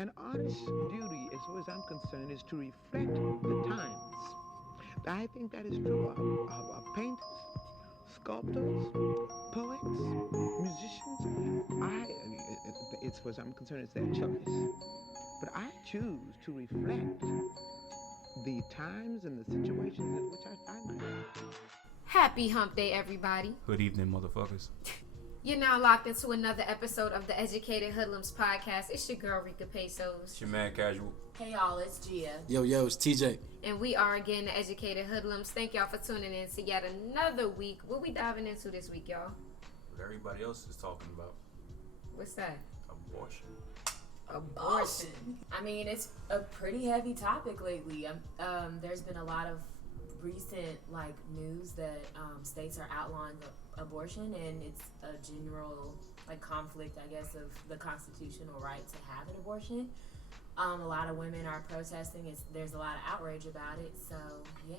An artist's duty, as far as I'm concerned, is to reflect the times. I think that is true of painters, sculptors, poets, musicians. As far as I'm concerned, it's their choice. But I choose to reflect the times and the situations in which I find myself. Happy Hump Day, everybody. Good evening, motherfuckers. You're now locked into another episode of the Educated Hoodlums podcast. It's your girl, Rika Pesos. It's your man, Casual. Hey y'all, it's Gia. Yo, it's TJ. And we are again the Educated Hoodlums. Thank y'all for tuning in to yet another week. What we diving into this week, y'all? What everybody else is talking about. What's that? Abortion. Abortion. I mean, it's a pretty heavy topic lately. There's been a lot of recent news that states are outlawing abortion, and it's a general conflict, I guess, of the constitutional right to have an abortion. A lot of women are protesting. There's a lot of outrage about it. So yeah.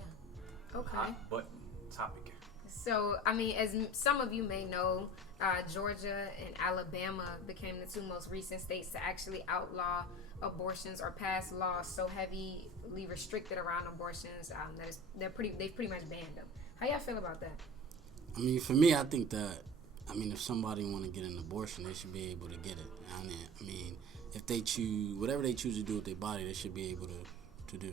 Okay. Hot button topic. So, I mean, as some of you may know, Georgia and Alabama became the two most recent states to actually outlaw abortions or pass laws so heavily restricted around abortions they've pretty much banned them. How y'all feel about that? I mean, for me, I think that, if somebody want to get an abortion, they should be able to get it. I mean, if they choose, whatever they choose to do with their body, they should be able to do.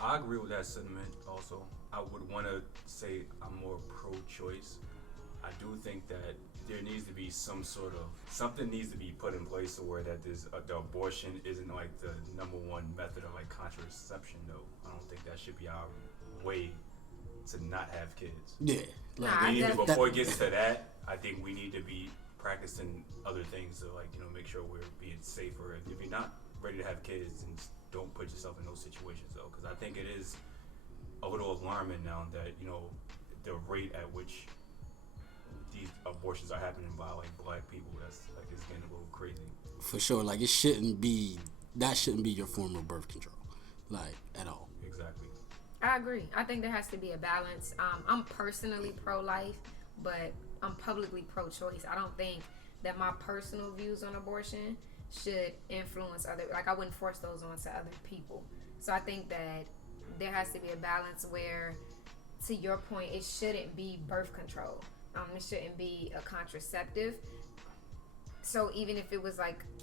I agree with that sentiment also. I would want to say I'm more pro-choice. I do think that there needs to be something needs to be put in place so where that the abortion isn't the number one method of contraception though. I don't think that should be our way to not have kids. Yeah. Before it gets to that, I think we need to be practicing other things to make sure we're being safer. If you're not ready to have kids, then don't put yourself in those situations though, because I think it is a little alarming now that the rate at which these abortions are happening by black people, that's it's getting a little crazy. For sure, it shouldn't be your form of birth control, at all. Exactly. I agree. I think there has to be a balance. I'm personally pro-life, but I'm publicly pro-choice. I don't think that my personal views on abortion should influence I wouldn't force those onto other people. So I think that there has to be a balance where, to your point, it shouldn't be birth control. It shouldn't be a contraceptive. So even if it was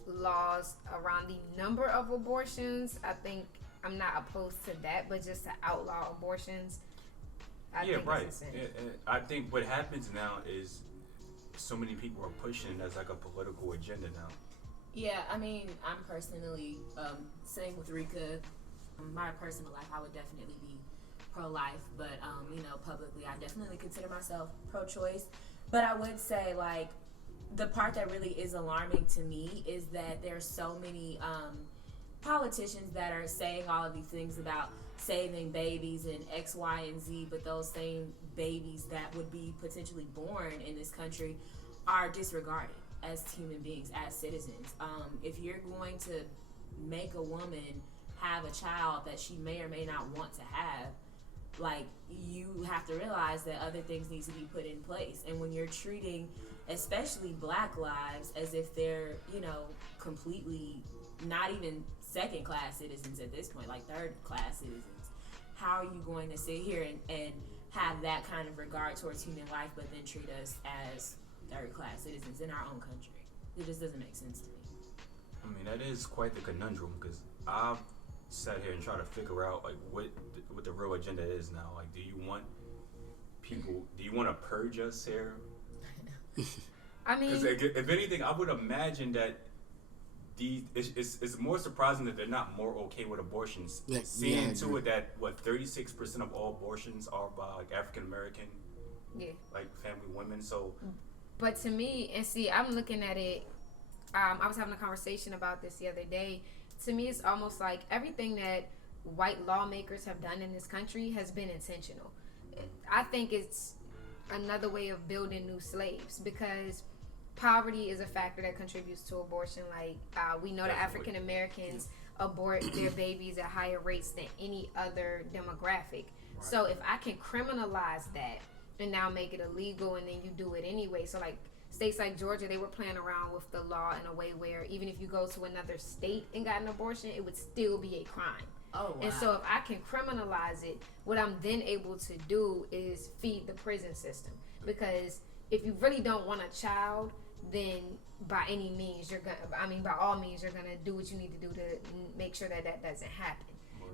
laws around the number of abortions, I think I'm not opposed to that, but just to outlaw abortions, I think right. It's a sin. I think what happens now is so many people are pushing it as a political agenda now. Yeah, I mean, I'm personally same with Rika. My personal life, I would definitely be pro-life, but publicly, I definitely consider myself pro-choice. But I would say the part that really is alarming to me is that there's so many politicians that are saying all of these things about saving babies and X, Y, and Z, but those same babies that would be potentially born in this country are disregarded as human beings, as citizens. If you're going to make a woman have a child that she may or may not want to have, you have to realize that other things need to be put in place. And when you're treating especially black lives as if they're completely not even second class citizens at this point, third class citizens, how are you going to sit here and have that kind of regard towards human life but then treat us as third class citizens in our own country? It just doesn't make sense to me. I mean, that is quite the conundrum, because I've sat here and tried to figure out what the real agenda is now. Do you want to purge us here? I mean, because if anything, I would imagine that it's more surprising that they're not more okay with abortions. Seeing to it that 36% of all abortions are by African American, family women. So, but to me, and see, I'm looking at it. I was having a conversation about this the other day. To me, it's almost like everything that white lawmakers have done in this country has been intentional. I think it's another way of building new slaves, because poverty is a factor that contributes to abortion. We know that African Americans abort their babies at higher rates than any other demographic. Right. So if I can criminalize that and now make it illegal, and then you do it anyway. So states like Georgia, they were playing around with the law in a way where even if you go to another state and got an abortion, it would still be a crime. Oh, wow. And so if I can criminalize it, what I'm then able to do is feed the prison system. Because if you really don't want a child, then by any means by all means you're gonna do what you need to do to make sure that doesn't happen.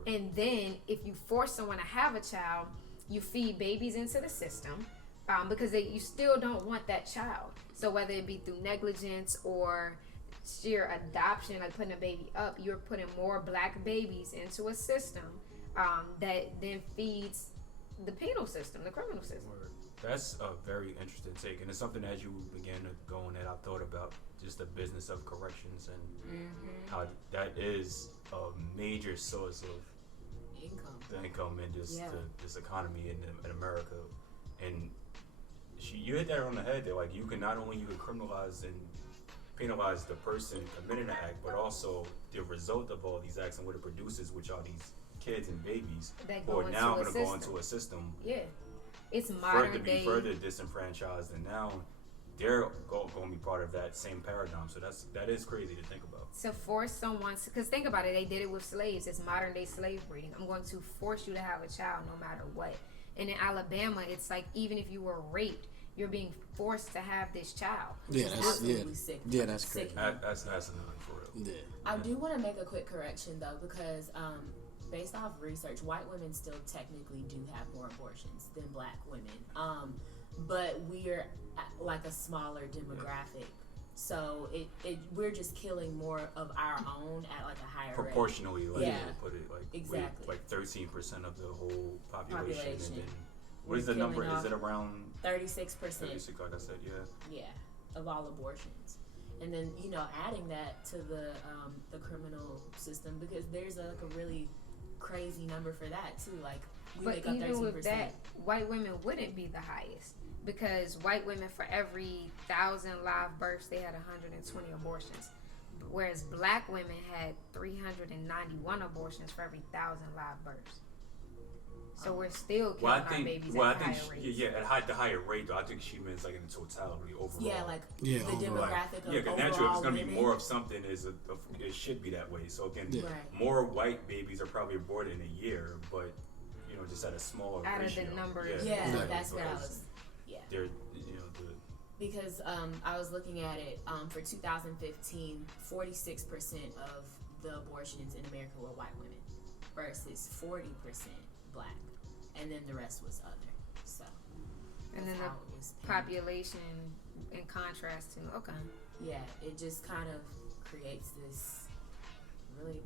And then if you force someone to have a child, you feed babies into the system, because you still don't want that child. So whether it be through negligence or sheer adoption, like putting a baby up, you're putting more black babies into a system that then feeds the penal system, the criminal system. That's a very interesting take, and it's something as you began to go on that I've thought about, just the business of corrections and how that is a major source of income in this economy in America. And you hit that on the head. That like you can criminalize and penalize the person committing the act, but also the result of all these acts and what it produces, which are these kids and babies who are now going to go into a system. Yeah. It's modern day. To be further disenfranchised, and now they're going to be part of that same paradigm. So that is crazy to think about. To force someone, because think about it, they did it with slaves. It's modern day slave breeding. I'm going to force you to have a child no matter what. And in Alabama, it's like even if you were raped, you're being forced to have this child. Yeah, that's sick. Yeah, that's crazy. That's another for real. Yeah. I do want to make a quick correction though, because based off research, white women still technically do have more abortions than black women. But we're like a smaller demographic. So we're just killing more of our own at like a higher proportionally, rate. Like yeah, you put it, like exactly, like 13% of the whole population. And then what is the number? Is it around 36%? 36, like I said, yeah, of all abortions. And then adding that to the criminal system, because there's a really crazy number for that too. Like we but make up 13%. Even with that, white women wouldn't be the highest, because white women, for every 1,000 live births, they had 120 abortions, whereas black women had 391 abortions for every 1,000 live births. So we're still killing our babies at higher rates. Yeah, at the higher rate, though, I think she means like in totality overall. Yeah, like the demographic of because naturally, if it's going to be more of something, it should be that way. So again, more white babies are probably aborted in a year, but just at a smaller ratio. Out of the numbers. Yeah, that's what I was. Yeah. They're because I was looking at it for 2015, 46% of the abortions in America were white women versus 40% black, and then the rest was other. So, and then the population, in contrast to yeah, it just kind of creates this really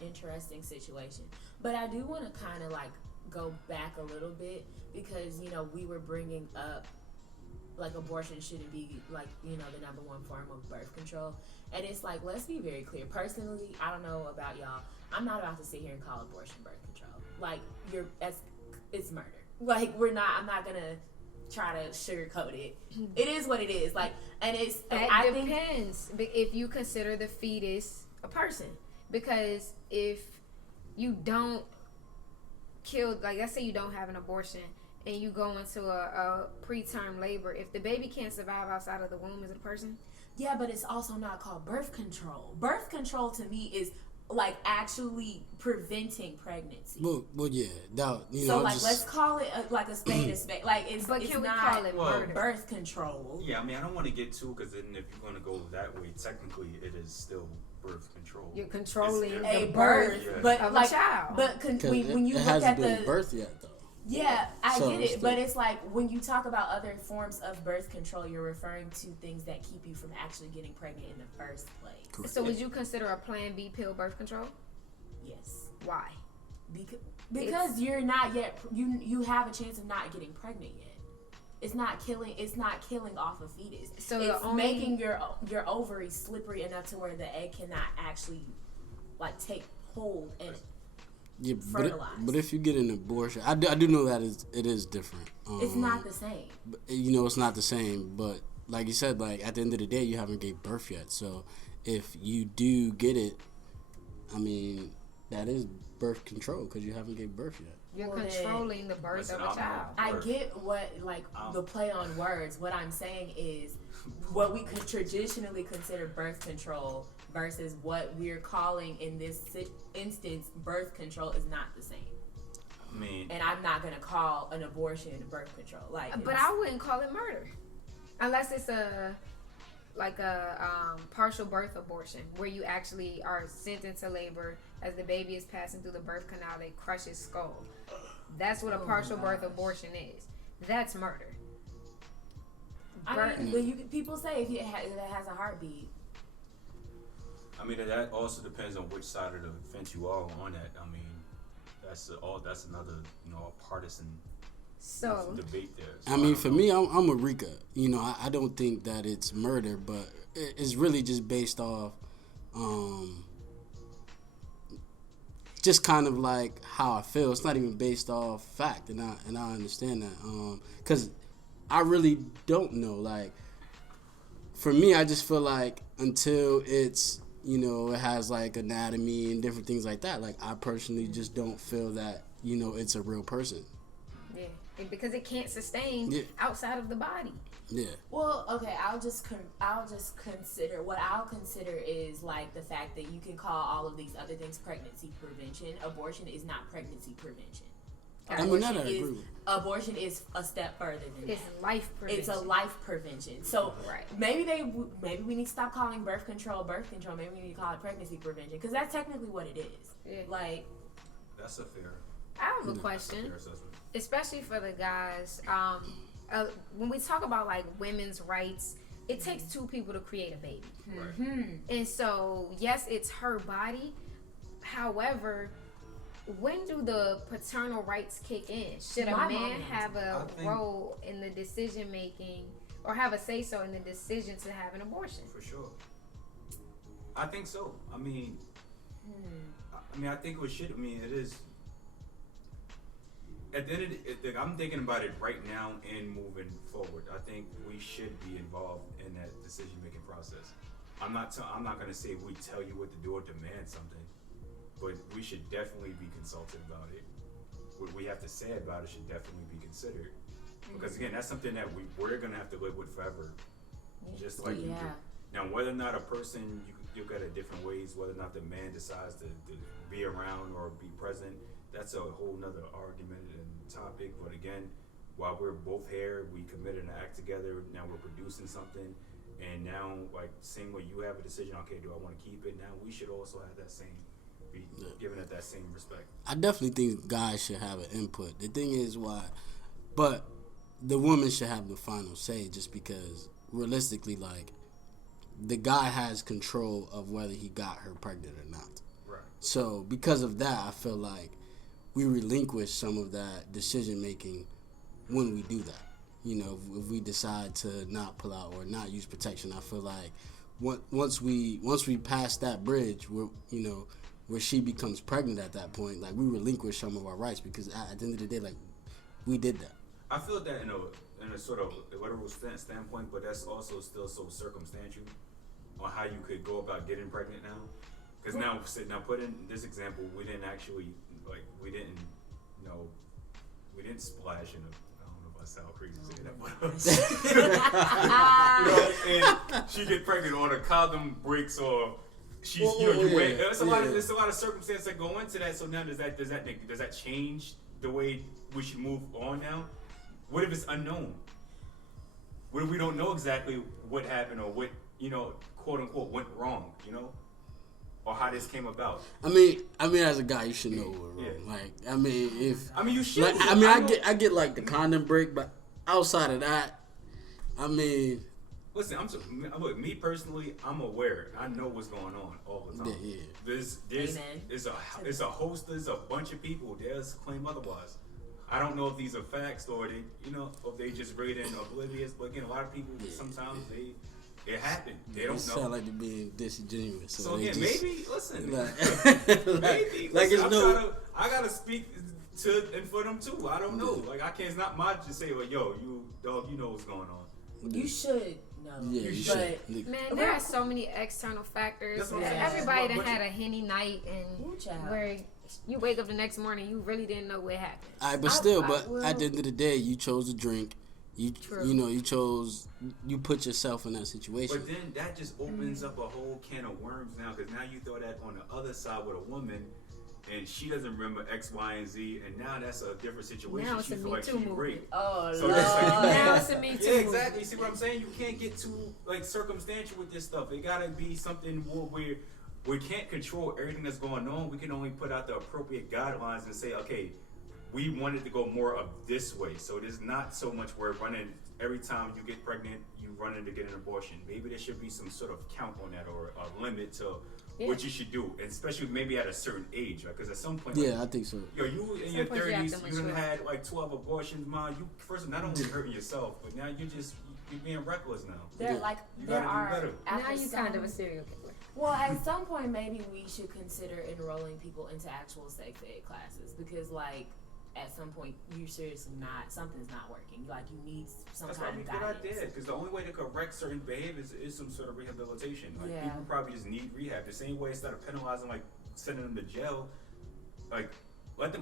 interesting situation. But I do want to kind of like go back a little bit, because we were bringing up like abortion shouldn't be like the number one form of birth control, and it's like, let's be very clear. Personally, I don't know about y'all, I'm not about to sit here and call abortion birth control. Like it's murder. Like I'm not gonna try to sugarcoat it. It is what it is. Like, and it's that depends if you consider the fetus a person, because if you don't kill, like let's say you don't have an abortion and you go into a preterm labor, if the baby can't survive outside of the womb, is it a person? Yeah, but it's also not called birth control. Birth control to me is like actually preventing pregnancy. Well, yeah. So like, let's call it like a spade a spade. Like it's but can we not call it murder? Birth control. Yeah, I mean, I don't want to get too, because then if you're going to go that way, technically it is still birth control. You're controlling a birth, but of like a child. But when you it look hasn't at been the birth yet though. Yeah, I get it, but it's like when you talk about other forms of birth control, you're referring to things that keep you from actually getting pregnant in the first place. Correct. So would you consider a Plan B pill birth control? Yes. Why? Because you're not yet. You have a chance of not getting pregnant yet. It's not killing. It's not killing off a fetus. So it's making your ovaries slippery enough to where the egg cannot actually like take hold and. Yeah, but if you get an abortion, I do know that it is different. It's not the same. It's not the same. But like you said, like at the end of the day, you haven't gave birth yet. So if you do get it, I mean, that is birth control because you haven't gave birth yet. You're Well, then- controlling the birth Listen, of a I'm child. not- I get what, like, the play on words. What I'm saying is what we could traditionally consider birth control versus what we're calling in this instance birth control is not the same. I mean, And I'm not going to call an abortion birth control. Like, But I wouldn't call it murder, unless it's a partial birth abortion where you actually are sent into labor as the baby is passing through the birth canal. They crush his skull. That's what a partial birth abortion is. That's murder. I mean, but people say if it has a heartbeat. I mean that also depends on which side of the fence you are on. That I mean, that's another partisan So debate there. I mean, for me, I'm a Rika. I don't think that it's murder, but it's really just based off, just kind of like how I feel. It's not even based off fact, and I understand that, because I really don't know. Like, for me, I just feel like until it's it has like anatomy and different things like that. Like, I personally just don't feel that it's a real person. yeah, because it can't sustain outside of the body. Yeah. Well, okay, I'll just consider what I'll consider is like the fact that you can call all of these other things pregnancy prevention. Abortion is not pregnancy prevention. I mean, that I agree with. Abortion is a step further than It's that. life prevention. It's a life prevention. So Right. maybe we need to stop calling birth control. Maybe we need to call it pregnancy prevention because that's technically what it is. Yeah. Like, that's a fair I have a question, assessment. especially for the guys. When we talk about like women's rights, it takes two people to create a baby. Right. And so, yes, it's her body. However, when do the paternal rights kick in? Should a My man mom- have a I think- role in the decision making or have a say so in the decision to have an abortion? For sure. I think so. I mean, I think we should. I mean, it is. At the end of the, I'm thinking about it right now and moving forward. I think we should be involved in that decision making process. I'm not going to say we tell you what to do or demand something, but we should definitely be consulted about it. What we have to say about it should definitely be considered. Because again, that's something that we're going to have to live with forever. Just like you do. Now, whether or not a person, you look at it different ways, whether or not the man decides to be around or be present, that's a whole nother argument and topic. But again, while we're both here, we committed an act together, now we're producing something, and now, like, same way you have a decision, okay, do I want to keep it? Now we should also have that same, be given it that same respect. I definitely think guys should have an input. The thing is but the woman should have the final say, just because realistically, like, the guy has control of whether he got her pregnant or not. Right. So because of that, I feel like we relinquish some of that decision making when we do that. If we decide to not pull out or not use protection, I feel like once we pass that bridge, where she becomes pregnant at that point, like, we relinquish some of our rights, because at the end of the day, like, we did that. I feel that in a sort of literal standpoint, but that's also still so circumstantial on how you could go about getting pregnant now. Because now put in this example, we didn't actually, like, we didn't splash in I don't know if I sound crazy saying that, but and she get pregnant or the condom breaks or she's wait. There's a lot of circumstances that go into that. So now does that change the way we should move on now? What if it's unknown? What if we don't know exactly what happened or what, quote unquote, went wrong, or how this came about? I mean, as a guy, you should know what wrong. Yeah. Like, you should. Like, I get like the condom break, but outside of that, I mean. Listen, look, me personally, I'm aware. I know what's going on all the time. Yeah. There's a host, there's a bunch of people that claim otherwise. I don't know if these are facts or they, if they just read in oblivious. But again, a lot of people sometimes it happened. They don't know. Sound like they're being disingenuous. So again, maybe listen. Maybe like listen, I gotta speak to and for them too. I don't know. Like I can't. It's not my to say, well, yo, you dog, you know what's going on. you should no. Yeah, you should. Man, there are so many external factors. That's what I'm saying. Everybody that But had a Henny night and Ooh, child. where you wake up the next morning, you really didn't know what happened. All right, but at the end of the day, you chose to drink. You put yourself in that situation. But then that just opens up a whole can of worms now, because now you throw that on the other side with a woman, and she doesn't remember X, Y, and Z, and now that's a different situation. Now it's She a feel Me like Too she movement. raped. Oh, So Lord. it's like you Now can't- it's a Me Too Yeah, movement. exactly. You see what I'm saying? You can't get too like circumstantial with this stuff. It gotta be something where we can't control everything that's going on. We can only put out the appropriate guidelines and say, okay, we want it to go more of this way. So there's not so much where running every time you get pregnant, you run in to get an abortion. Maybe there should be some sort of count on that or a limit to what you should do, and especially maybe at a certain age, because at some point, Yeah, I think so. yo, you in your point you have 30s, to you done mature. had like 12 abortions, man. You first not only hurting yourself, but now you're being reckless now. There, like, You there gotta do are. better. Now after you kind of a some- serial killer. Well, at some point, maybe we should consider enrolling people into actual sex ed classes, because, like, at some point, you're seriously not, something's not working. Like, you need some That's probably kind a of good guidance. idea, because the only way to correct certain behaviors is some sort of rehabilitation. Like Yeah. people probably just need rehab. The same way instead of penalizing, like sending them to jail, like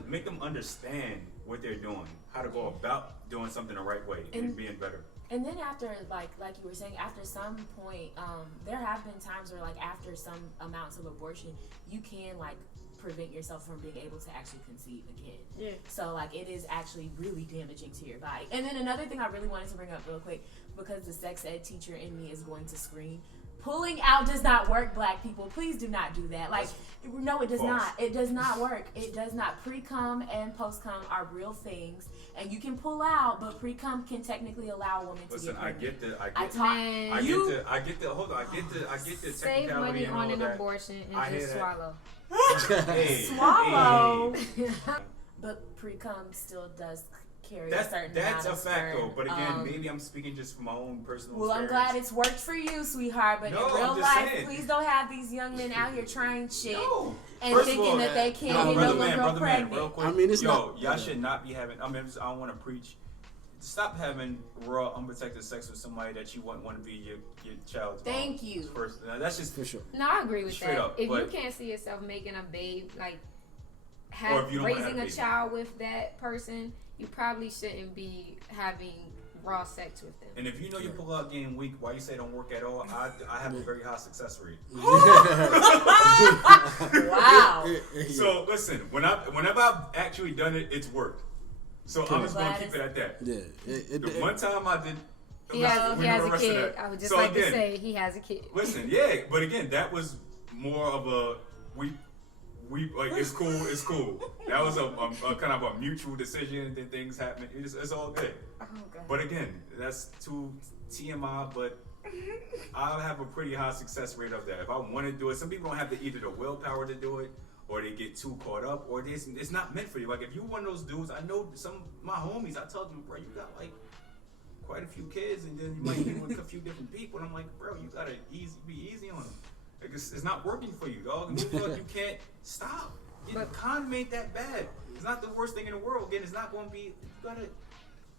make them understand what they're doing, how to go about doing something the right way and And- being better. And then after, like you were saying, after some point, there have been times where, like, after some amounts of abortion, you can, like, prevent yourself from being able to actually conceive again. Yeah. So, like, it is actually really damaging to your body. And then another thing I really wanted to bring up real quick, because the sex ed teacher in me is going to scream, pulling out does not work, black people. Please do not do that. Like, no, it does False. not. It does not work. It does not. Pre-cum and post-cum are real things. And you can pull out, but pre-cum can technically allow a woman to Listen, get I pregnant. get the Save technicality money and on all an that. abortion and I hear just that. swallow. Hey, Swallow. hey. But pre-cum still does carry a That's certain that's amount a of fact though. sperm. But again, maybe I'm speaking just from my own personal Well, I'm experience. glad it's worked for you, sweetheart. But No, in real I'm just life, saying. please don't have these young men out here trying shit No. and First of thinking all, that they can't get no brother little man, girl brother man, pregnant. real quick. I mean, it's yo, not- y'all should not be having. I mean, I don't want to preach. Stop having raw, unprotected sex with somebody that you want to be your child's mom. Thank you. First, now, that's just For sure. No, I agree with Straight that. up, if you but- can't see yourself making a babe, like Or if you don't wanna have raising a a baby. child with that person, you probably shouldn't be having raw sex with them. And if you know your pull-out game weak, why you say don't work at all? I have a very high success rate. Wow. So listen, whenever I've actually done it, it's worked. So I'm just gonna Glad keep it at that. Yeah. The one time I did, He has we a never arrested kid. that. I would just So like again, to say he has a kid. listen, yeah, but again, that was more of a we like it's cool. That was a kind of a mutual decision. Then things happen. It's all good. Oh god. But again, that's too TMI. But I have a pretty high success rate of that. If I want to do it, some people don't have either the willpower to do it, or they get too caught up, or it's not meant for you. Like if you're one of those dudes, I know some of my homies. I tell them, bro, you got like quite a few kids, and then you might be with a few different people. And I'm like, bro, you gotta be easy on them. Like it's not working for you, dog. And you feel like you can't stop. But- Condom ain't that bad. It's not the worst thing in the world. Again, it's not going to be. You gotta.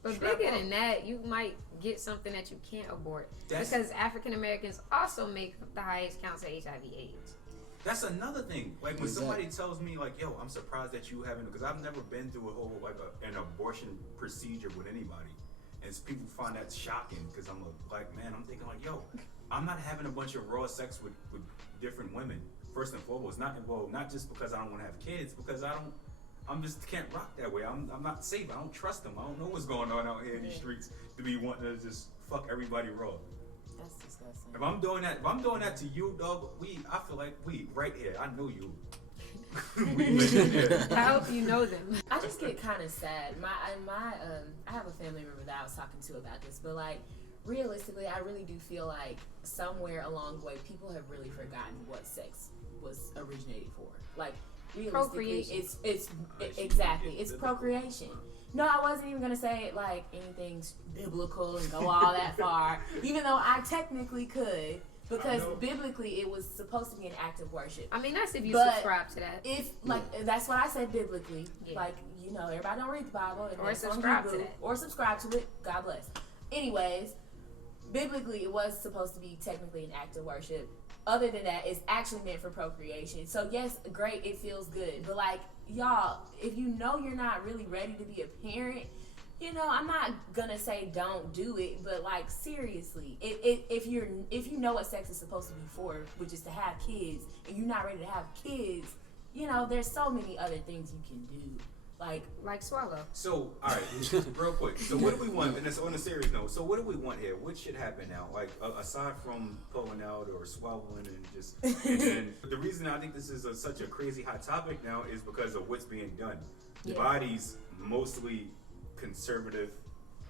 But strap bigger up. than that, you might get something that you can't abort. That's- because African Americans also make the highest counts of HIV/AIDS. That's another thing. Like when Exactly. somebody tells me, like, "Yo, I'm surprised that you haven't," because I've never been through a whole an abortion procedure with anybody, and people find that shocking because I'm a black man. I'm thinking like, "Yo, I'm not having a bunch of raw sex with different women." First and foremost, not just because I don't want to have kids, because I'm just can't rock that way. I'm not safe. I don't trust them. I don't know what's going on out here in these streets to be wanting to just fuck everybody raw. That's disgusting. If I'm doing that to you, dog, I feel like we right here. I know you. We living here. I hope you know them. I just get kind of sad. I have a family member that I was talking to about this, but like realistically, I really do feel like somewhere along the way, people have really forgotten what sex was originated for. Like realistically, Procreation. it's exactly it's procreation. No, I wasn't even gonna say like anything's biblical and go all that far, even though I technically could. Because I know. biblically, it was supposed to be an act of worship. I mean, that's if you But subscribe to that. If like that's what I said biblically, Yeah. like everybody don't read the Bible and Or that's on subscribe to Hebrew, that. or subscribe to it. God bless. Anyways, biblically, it was supposed to be technically an act of worship. Other than that, it's actually meant for procreation. So yes, great, it feels good. But like, y'all, if you know you're not really ready to be a parent, you know, I'm not gonna say don't do it, but like seriously, if you know what sex is supposed to be for, which is to have kids, and you're not ready to have kids, you know, there's so many other things you can do. Like swallow. So, all right, real quick. So, what do we want? And it's on a serious note. So, what do we want here? What should happen now? Like, aside from pulling out or swallowing and just. And then the reason I think this is such a crazy hot topic now is because of what's being done. Yeah. Bodies, mostly conservative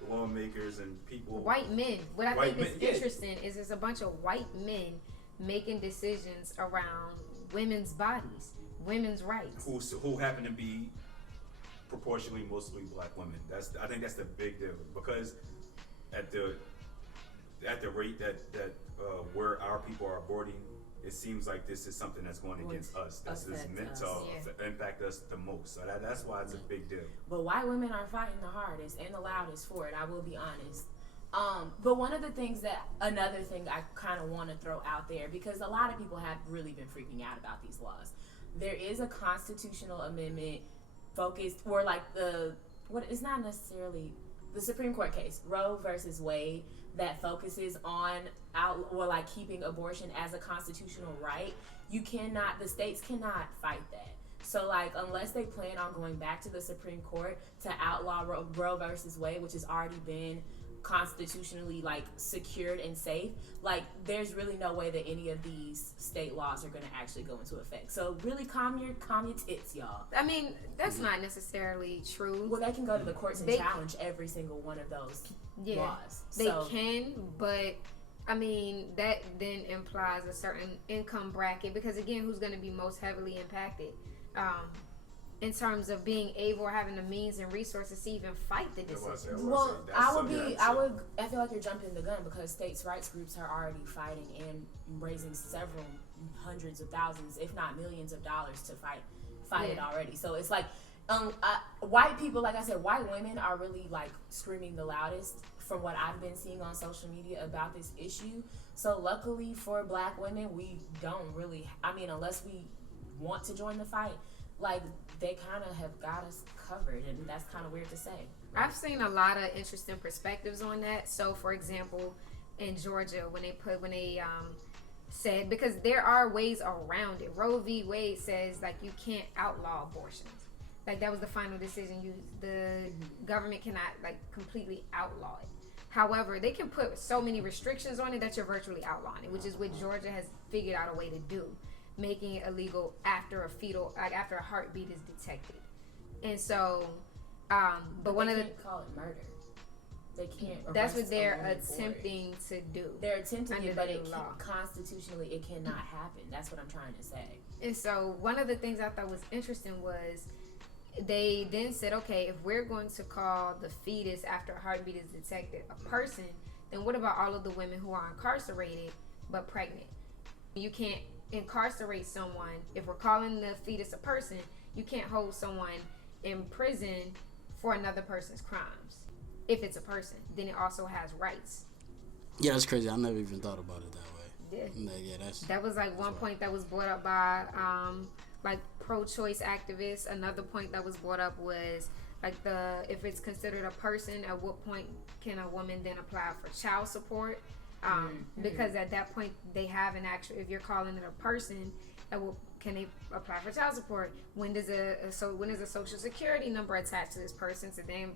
lawmakers and people. White men. What I White think is men, yeah. interesting is there's a bunch of white men making decisions around women's bodies, women's rights. Who happen to be proportionally mostly black women. I think that's the big deal, because at the rate that where our people are aborting, it seems like this is something that's going against us. This is meant to impact us the most. So that's why it's a big deal. But white women are fighting the hardest and the loudest for it, I will be honest. But one of the things another thing I kind of want to throw out there, because a lot of people have really been freaking out about these laws. There is a constitutional amendment focused, or like it's not necessarily the Supreme Court case, Roe versus Wade, that focuses on keeping abortion as a constitutional right. The states cannot fight that. So like, unless they plan on going back to the Supreme Court to outlaw Roe versus Wade, which has already been constitutionally like secured and safe, like there's really no way that any of these state laws are going to actually go into effect. So really calm your tits, y'all. I mean, that's not necessarily true. Well, they can go to the courts and challenge every single one of those laws. They can, but I mean, that then implies a certain income bracket, because again, who's going to be most heavily impacted in terms of being able or having the means and resources to even fight the decision? Well, I feel like you're jumping the gun, because states' rights groups are already fighting and raising several hundreds of thousands, if not millions of dollars to fight it already. So it's like, white people, like I said, white women are really like screaming the loudest from what I've been seeing on social media about this issue. So luckily for black women, we don't really, unless we want to join the fight, like they kind of have got us covered, and that's kind of weird to say. I've seen a lot of interesting perspectives on that. So for example, in Georgia, when they said, because there are ways around it, Roe v. Wade says like you can't outlaw abortions. Like that was the final decision. The government cannot like completely outlaw it. However, they can put so many restrictions on it that you're virtually outlawing it, which is what Georgia has figured out a way to do, making it illegal after after a heartbeat is detected. And so, but one of the call it murder. They can't. That's what they're attempting to do. They're attempting it, but constitutionally it cannot happen. That's what I'm trying to say. And so, one of the things I thought was interesting was they then said, okay, if we're going to call the fetus after a heartbeat is detected a person, then what about all of the women who are incarcerated but pregnant? You can't incarcerate someone. If we're calling the fetus a person, you can't hold someone in prison for another person's crimes. If it's a person, then it also has rights. Yeah, that's crazy. I never even thought about it that way. Yeah, that was like one point that was brought up by like pro-choice activists. Another point that was brought up was like if it's considered a person, at what point can a woman then apply for child support? Because at that point they have an actual, if you're calling it a person, can they apply for child support? When is a social security number attached to this person to then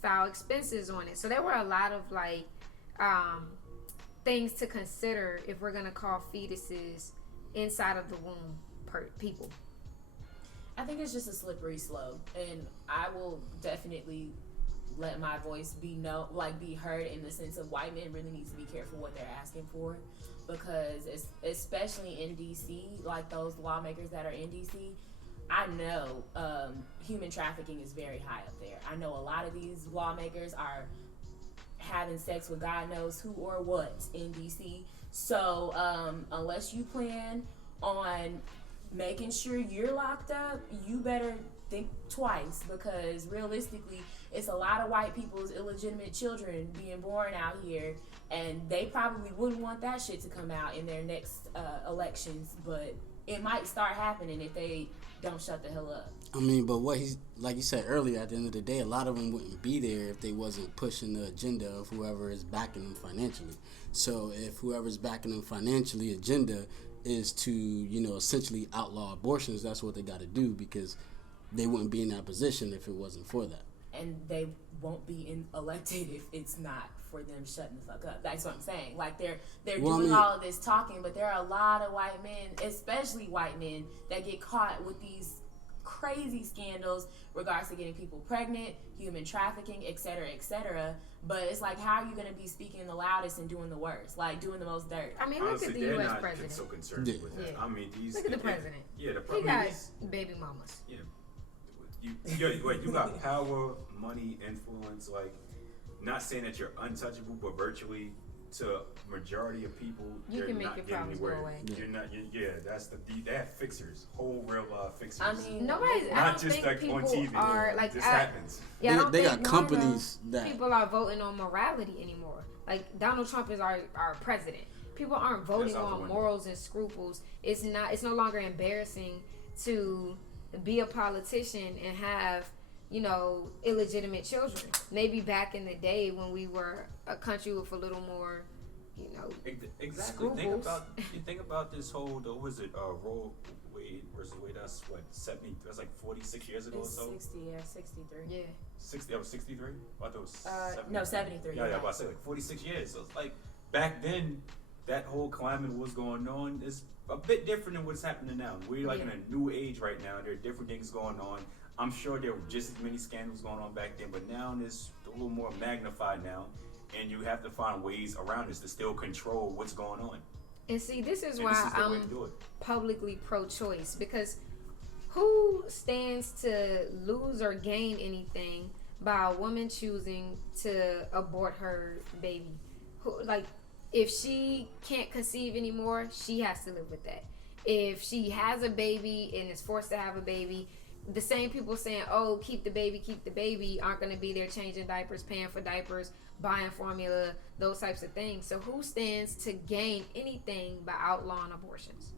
file expenses on it? So there were a lot of like things to consider if we're gonna call fetuses inside of the womb people. I think it's just a slippery slope, and I will definitely let my voice be heard in the sense of white men really need to be careful what they're asking for, because especially in DC, like those lawmakers that are in DC, I know human trafficking is very high up there. I know a lot of these lawmakers are having sex with God knows who or what in DC. So unless you plan on making sure you're locked up, you better think twice, because realistically, it's a lot of white people's illegitimate children being born out here, and they probably wouldn't want that shit to come out in their next elections, but it might start happening if they don't shut the hell up. I mean, but what he's, like you said earlier, at the end of the day, a lot of them wouldn't be there if they wasn't pushing the agenda of whoever is backing them financially. So if whoever's backing them financially agenda is to, essentially outlaw abortions, that's what they got to do, because they wouldn't be in that position if it wasn't for that. And they won't be elected if it's not for them shutting the fuck up. That's what I'm saying. Like they're doing all of this talking, but there are a lot of white men, especially white men, that get caught with these crazy scandals regards to getting people pregnant, human trafficking, etc., etc. But it's like, how are you going to be speaking the loudest and doing the worst, like doing the most dirt? I mean, look at the they're U.S. not president. so concerned with that. Yeah. I mean, Look at the president. Yeah, the He problem got is, baby mamas. yeah, you got power, money, influence. Like, not saying that you're untouchable, but virtually to majority of people, You you're can make not your getting problems go anywhere. away. You're not. That's they have fixers, whole real fixers. I mean, Nobody's. I not don't just think like people on TV. are like. This I happens. don't they think got none of companies that people are voting on morality anymore. Like Donald Trump is our president. People aren't voting out the on window. morals and scruples. It's no longer embarrassing to be a politician and have, illegitimate children. Maybe back in the day when we were a country with a little more, Exactly. scruples. Think about this whole. What was it? Roe Wade versus Wade. That's what 70. That's like 46 years ago or it's so. 63. Yeah. 60. That was 63. I thought it was 70. No, 73. Yeah, I was about to say like 46 years. So it's like back then, that whole climate was going on. It's a bit different than what's happening now. We're like in a new age right now. There are different things going on. I'm sure there were just as many scandals going on back then, but now it's a little more magnified now, and you have to find ways around this to still control what's going on. And see, this is And why this is the way to I'm do it. publicly pro-choice, because who stands to lose or gain anything by a woman choosing to abort her baby? If she can't conceive anymore, she has to live with that. If she has a baby and is forced to have a baby, the same people saying, "Oh, keep the baby," aren't going to be there changing diapers, paying for diapers, buying formula, those types of things. So who stands to gain anything by outlawing abortions?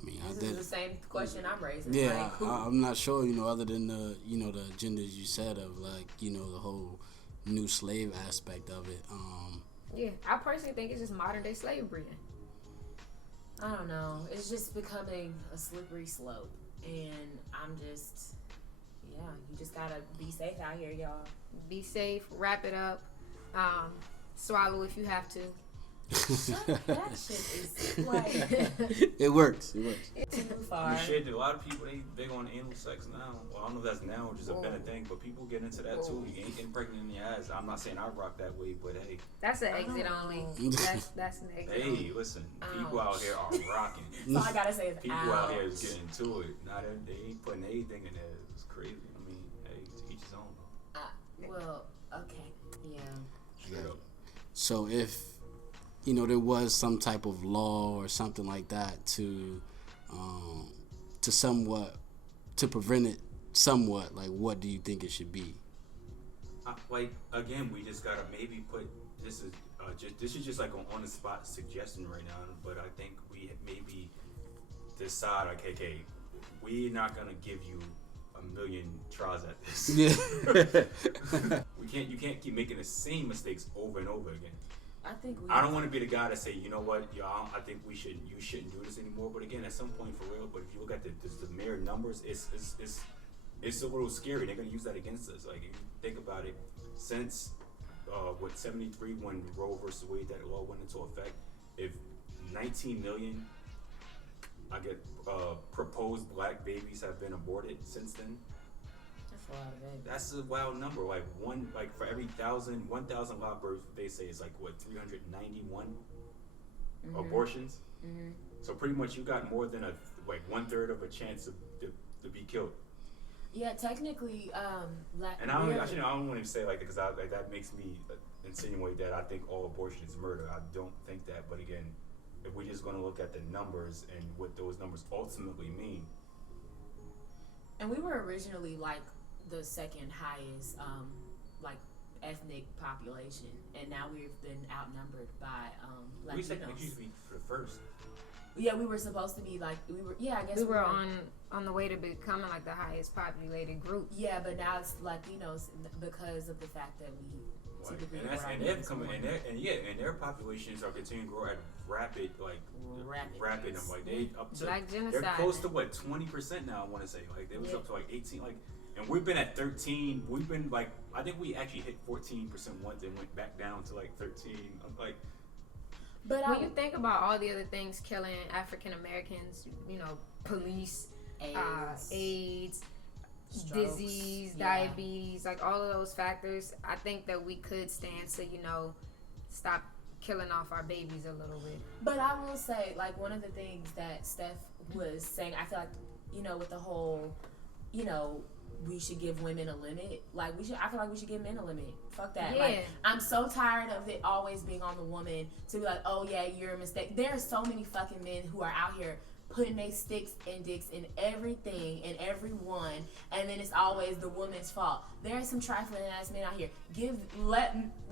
I mean, This is the same question I'm raising. Yeah, Like, I'm not sure, other than the, the agendas you said of the whole new slave aspect of it. Yeah, I personally think it's just modern day slave breeding. I don't know. It's just becoming a slippery slope, and I'm just, you just gotta be safe out here, y'all. Be safe, wrap it up, swallow if you have to. That shit is like It works. too far. A lot of people, they big on anal sex now. Well, I don't know if that's now or just a better thing, but people get into that too. You ain't getting pregnant in the ass. I'm not saying I rock that way, but hey. That's an exit only. That's an exit Hey, only. listen, people out here are rocking. All I gotta say is People out here ouch. is getting to it. Now they ain't putting anything in there. It's crazy. I mean, hey, to each his own. Well, okay, yeah. Straight up. So if, there was some type of law or something like that to prevent it somewhat, like what do you think it should be? Again, we just gotta maybe put this is just like an on the spot suggestion right now, but I think we maybe decide like, okay, we're not gonna give you a million tries at this. Yeah. You can't keep making the same mistakes over and over again. I don't want to be the guy to say, you know what, y'all, I think you shouldn't do this anymore. But again, at some point, for real. But if you look at the mere numbers, it's a little scary. They're gonna use that against us. Like if you think about it, since 73 when Roe versus Wade that law went into effect, if 19 million, proposed black babies have been aborted since then. That's a lot of babies. That's a wild number. Like for every 1,000 live births, they say it's like 391 abortions. Mm-hmm. So pretty much you got more than 1/3 of a chance to be killed. Yeah, technically, And I don't want to say like that because that makes me insinuate that I think all abortion is murder. I don't think that. But again, if we're just going to look at the numbers and what those numbers ultimately mean. and we were originally like the second highest like ethnic population, and now we've been outnumbered by We said Latinos. it used to be for the first. Yeah, we were supposed to be like we were. Yeah, I guess We were on the way to becoming like the highest populated group. Yeah, but now it's Latinos because of the fact that we typically And that's were and they're coming and their populations are continuing to grow at rapid rapid. rates. I'm like they up to Black they're genocide. close to what 20% now. I want to say like they was up to like 18 like, and we've been at 13. We've been like I think we actually hit 14% once and went back down to like 13. I'm like. But When you think about all the other things killing African Americans, police, AIDS, strokes, disease, yeah. diabetes, like all of those factors, I think that we could stand to, stop killing off our babies a little bit. But I will say, like, one of the things that Steph was saying, I feel like, with the whole, we should give women a limit. Like, I feel like we should give men a limit. Fuck that. Yeah. Like, I'm so tired of it always being on the woman to be like, oh, yeah, you're a mistake. There are so many fucking men who are out here putting their sticks and dicks in everything and everyone, and then it's always the woman's fault. There are some trifling ass men out here.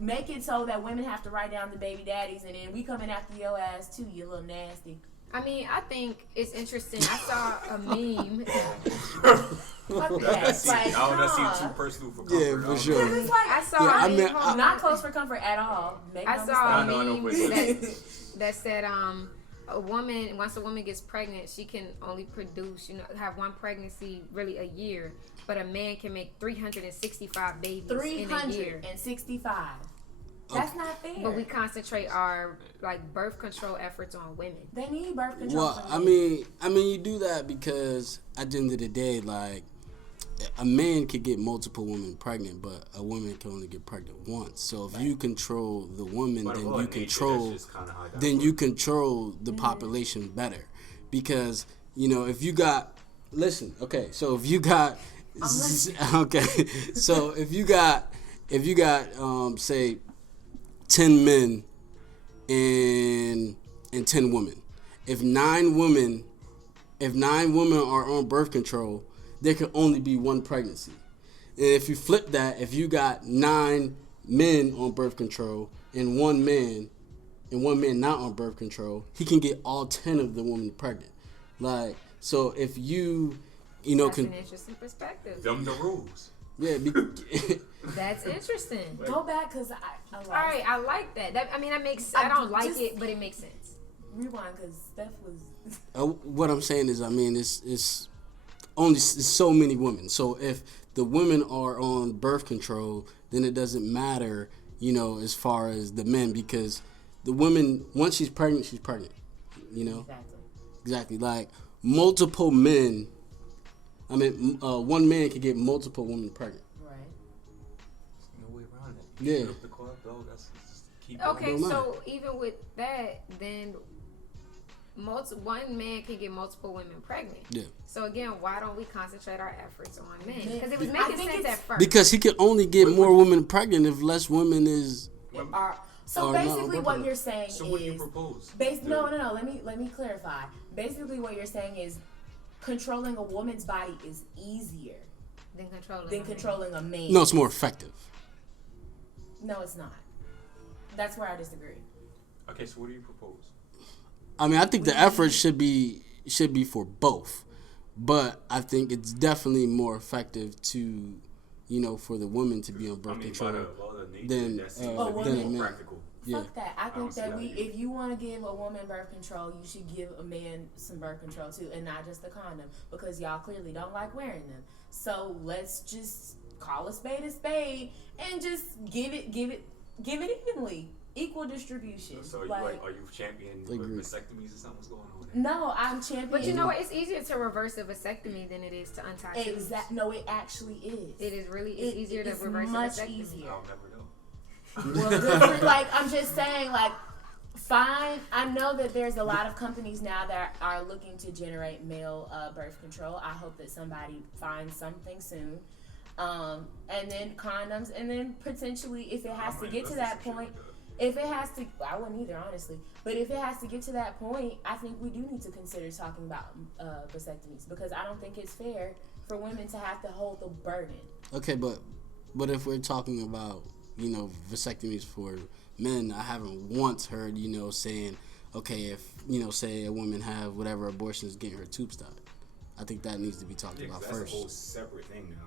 Make it so that women have to write down the baby daddies, and then we coming after your ass too, you little nasty. I mean, I think it's interesting. I saw a meme. Fuck that. Like, That seems too personal for comfort. Yeah, for sure. It's like, I saw Yeah, a I meme. mean, hold on. not close for comfort at all. Make I no saw a No, no, meme but- that said once a woman gets pregnant, she can only produce, have one pregnancy really a year, but a man can make 365 babies in a year. 365. That's not fair. But we concentrate our birth control efforts on women. They need birth control. Well, for I men. mean, you do that because at the end of the day, like, a man could get multiple women pregnant, but a woman can only get pregnant once. So if you control the woman, But then well, you in nature, control, that's just kinda how that then works. you control the population better. Because if you got, okay, so if you got, okay, so if you got, say, 10 men and 10 women. If 9 women are on birth control, there can only be one pregnancy. And if you flip that, if you got 9 men on birth control and one man not on birth control, he can get all 10 of the women pregnant. Like, so if you That's an interesting perspective. Them the rules. yeah, That's interesting. Go back because I lost. All right, I like that. That makes. I don't like it, but it makes sense. Rewind because Steph was. what I'm saying is, it's only so many women. So if the women are on birth control, then it doesn't matter, as far as the men, because the woman, once she's pregnant, she's pregnant. Exactly. Like multiple men. I mean, one man can get multiple women pregnant. Right. No way around it. Yeah. Shoot up the club, though. That's just keep Okay, going. so even with that, then one man can get multiple women pregnant. Yeah. So again, why don't we concentrate our efforts on men? Because it was I making think sense it's- at first. Because he can only get more women pregnant if less women is. So Or basically, not, what you're saying So is. what do you propose? No. Let me clarify. Basically, what you're saying is controlling a woman's body is easier Then controlling. than a man. controlling a man. No, it's more effective. No, it's not. That's where I disagree. Okay, so what do you propose? I mean, I think the effort should be for both, but I think it's definitely more effective to, for the woman to be on birth By control. the law of nature, Then, that seems then like a more man. practical. Yeah. Fuck that. I don't think see that how you- if you want to give a woman birth control, you should give a man some birth control too, and not just a condom, because y'all clearly don't like wearing them. So let's just call a spade and just give it evenly, equal distribution. So are you championing Agreed. vasectomies or something? What's going on there? No, I'm championing. But you know what? It's easier to reverse a vasectomy than it is to untie tubes. No, it actually is. It is really. It's easier to it's reverse much a vasectomy. easier. I'll never know. Well, good for, I'm just saying, fine. I know that there's a lot of companies now that are looking to generate male birth control. I hope that somebody finds something soon. And then condoms, and then potentially, if it has to get to that point, I wouldn't either, honestly. But if it has to get to that point, I think we do need to consider talking about vasectomies, because I don't think it's fair for women to have to hold the burden. Okay, but if we're talking about, vasectomies for men, I haven't once heard, saying, okay, if, say a woman have whatever abortion is getting her tube stopped. I think that needs to be talked about 'cause that's first. a whole separate thing now.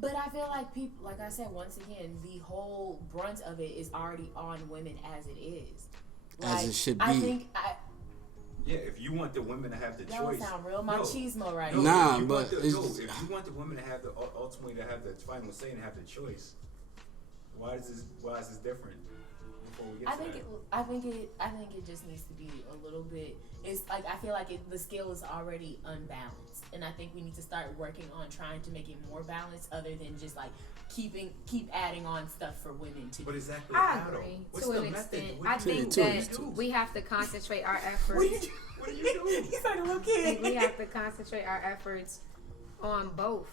But I feel like people, like I said, once again, the whole brunt of it is already on women as it is. As it should be. I think Yeah, if you want the women to have the y'all choice. sound real machismo right No, now. Nah, if you but want the, it's no, just- if you want the women to have the ultimately to have the final say and have the choice, why is this different? Before we get to that. I think it just needs to be a little bit. It's like I feel like the scale is already unbalanced, and I think we need to start working on trying to make it more balanced, other than just like keep adding on stuff for women to But do. exactly I how though? agree What's to the an method? extent. What I do you think do? that we have to concentrate our efforts. What do you do? He's like a little I think we kid. have to concentrate our efforts on both.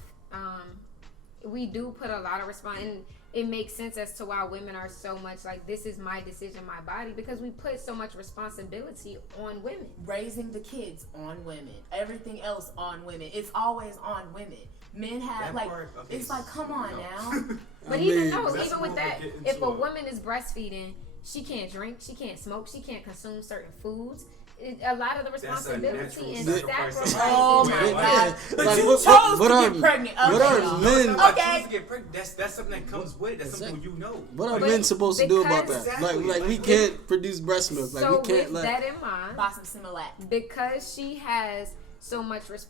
We do put a lot of response, and it makes sense as to why women are so much like, this is my decision, my body, because we put so much responsibility on women. Raising the kids on women, everything else on women. It's always on women. Men have That like part, okay, it's like, come on no. now. But I even mean, though, that's even where with we that, get if into a it. woman is breastfeeding, she can't drink, she can't smoke, she can't consume certain foods. A lot of the That's a responsibility natural and sacrifice. sacrifice. Oh my Yeah, god! But like, you what- chose what to are- get pregnant. what Okay, are y'all. men- Not Okay. choose to get pregnant. That's something that comes with. That's something you know. What are But men supposed to do about because- that? Exactly. Like we Like, can't produce breast milk. Like So we can't with let. that in mind, Buy some Similac. because she has so much with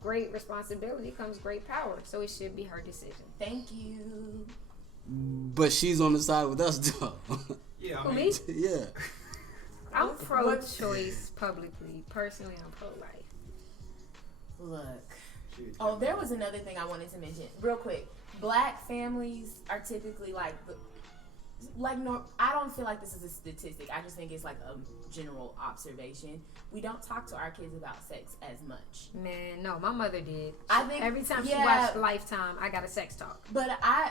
great responsibility comes great power. So it should be her decision. Thank you. But she's on the side with us, though. Yeah, I Who, mean, me? yeah. I'm What- pro-choice publicly. Personally, I'm pro-life. Look. shit. Oh, there was another thing I wanted to mention real quick. Black families are typically like no. I don't feel like this is a statistic. I just think it's like a general observation. We don't talk to our kids about sex as much. Man, no, my mother did. I think Every time she yeah, watched Lifetime, I got a sex talk. But I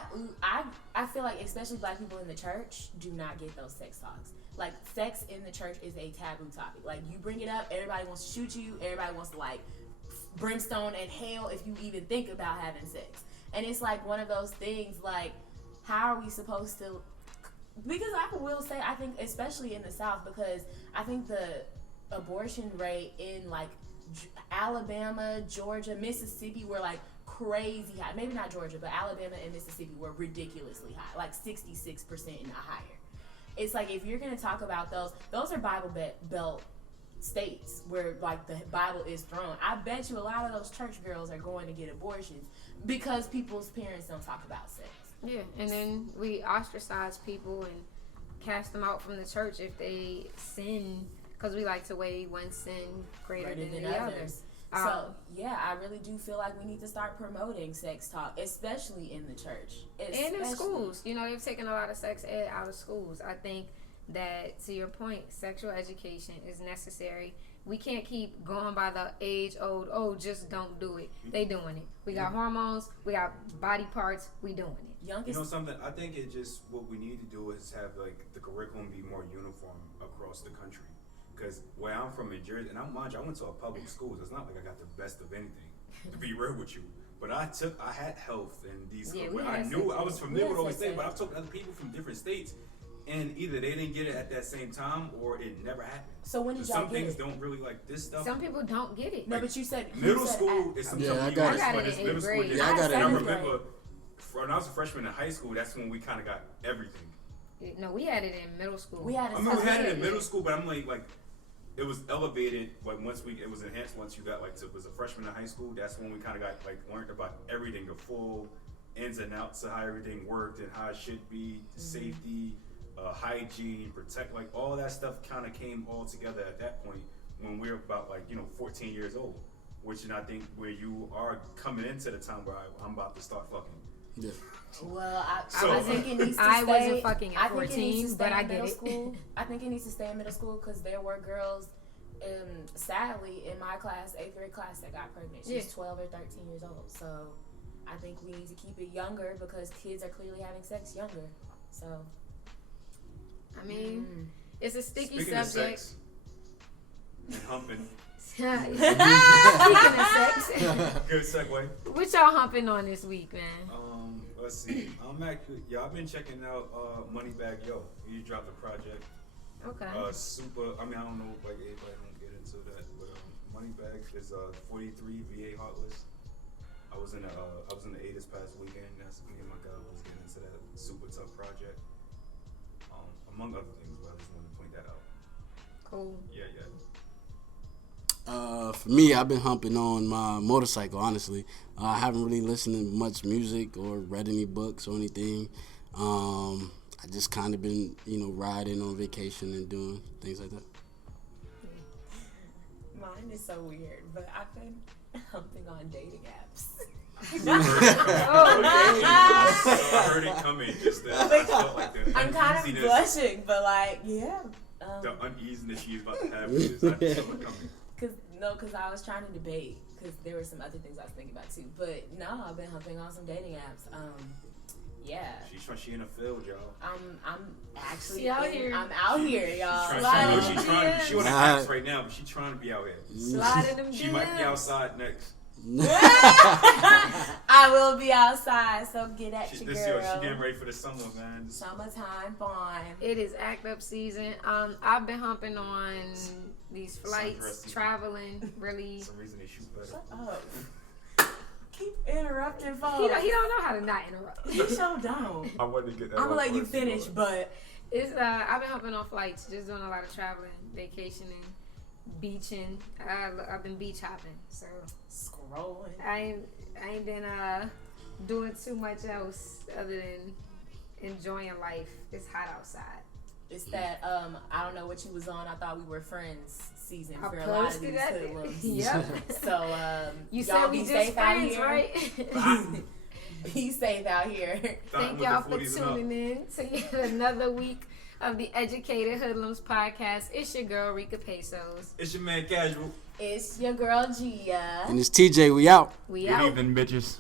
feel like especially black people in the church do not get those sex talks. Like sex in the church is a taboo topic. Like you bring it up, everybody wants to shoot you. Everybody wants to like brimstone and hell if you even think about having sex. And it's like one of those things like how are we supposed to, because I will say I think especially in the South, because I think the abortion rate in like Alabama, Georgia, Mississippi were like crazy high. Maybe not Georgia, but Alabama and Mississippi were ridiculously high, like 66% and higher. It's like if you're gonna talk about those are Bible Belt states where like the Bible is thrown. I bet you a lot of those church girls are going to get abortions because people's parents don't talk about sex. Yeah, and then we ostracize people and cast them out from the church if they sin, because we like to weigh one sin greater than the other. So yeah, I really do feel like we need to start promoting sex talk, especially in the church And in Especially- schools. You know, they've taken a lot of sex ed out of schools. I think that, to your point, sexual education is necessary. We can't keep going by the age-old, just don't do it. They doing it. We got hormones, we got body parts, we doing it. You Youngest know something? I think it just what we need to do is have like the curriculum be more uniform across the country. Because where I'm from in Jersey, and I went to a public school. So it's not like I got the best of anything. To be real with you, but I had health and these. Yeah, we I had knew sex I was ed. familiar We with all had these sex things, but ed. I've talked to other people from different states, and either they didn't get it at that same time or it never happened. So when did y'all Some get things it? don't really like this stuff. Some people don't get it. No, but you said Middle you said school at- is some Yeah, something I you got want it. to I got explain it this in middle eighth school. grade. did. Yeah, I got it And I in eighth grade. remember when I was a freshman in high school, that's when we kind of got everything. No, we had it in middle school. We had it I mean, we had it in Yeah. middle school, but I'm like it was elevated. Like it was enhanced once you got was a freshman in high school. That's when we kind of got learned about everything, the full ins and outs of how everything worked and how it should be, safety, hygiene, protect, like all that stuff kind of came all together at that point when we were about 14 years old. Which I think where you are coming into the time where I'm about to start fucking. Yeah. Well, So- I think it needs to I stay. wasn't fucking at I think it needs 14, to stay but I in get middle it. school. I think it needs to stay in middle school because there were girls, sadly, in my class, 8th grade class, that got pregnant. She's Yeah. 12 or 13 years old. So I think we need to keep it younger because kids are clearly having sex younger. So I mean, it's a sticky Speaking subject. of sex and humping, Speaking of sex, Good segue. what y'all humping on this week, man? Let's see. I'm actually, I've been checking out Moneybagg Yo. He dropped a project. Okay. Super. I mean, I don't know, like everybody don't get into that, but Moneybagg is 43 VA Heartless. I was in the A this past weekend. That's me and my guy was getting into that super tough project. Among other things, but I just wanted to point that out. Cool. Yeah. For me, I've been humping on my motorcycle, honestly. I haven't really listened to much music or read any books or anything. I just kind of been, riding on vacation and doing things like that. Mine is so weird, but I've been humping on dating apps. I heard it coming. Just that I felt like the I'm kind of uneasiness- blushing, but like, yeah. The uneasiness she's about to have with this. I saw it coming. Because I was trying to debate, because there were some other things I was thinking about too. But no, I've been humping on some dating apps. Yeah. She in the field, y'all. I'm actually She out here. I'm out here, y'all. She on the apps right now, but she's trying to be out here. Sliding them She might be DMs. outside next. I will be outside, so get at your She girl. getting ready for the summer, man. Summertime fun. It is act up season. I've been humping on these flights, Sundress traveling, really. For some reason they shoot better. Shut up. Keep interrupting folks. He don't know how to not interrupt. He sure don't. I wanted to get that. I'm gonna one let you first, finish, but It's I've been hopping on flights, just doing a lot of traveling, vacationing, beaching. I've been beach hopping, so scrolling. I ain't been doing too much else other than enjoying life. It's hot outside. It's that I don't know what you was on. I thought we were friends season I for a lot of posted these that. hoodlums. Yep. So You y'all said we be just safe out friends, here. right? Be safe out here. Thank y'all for tuning in to yet another week of the Educated Hoodlums podcast. It's your girl Rika Pesos. It's your man Casual. It's your girl Gia. And it's TJ, we out. We Good out. evening, bitches.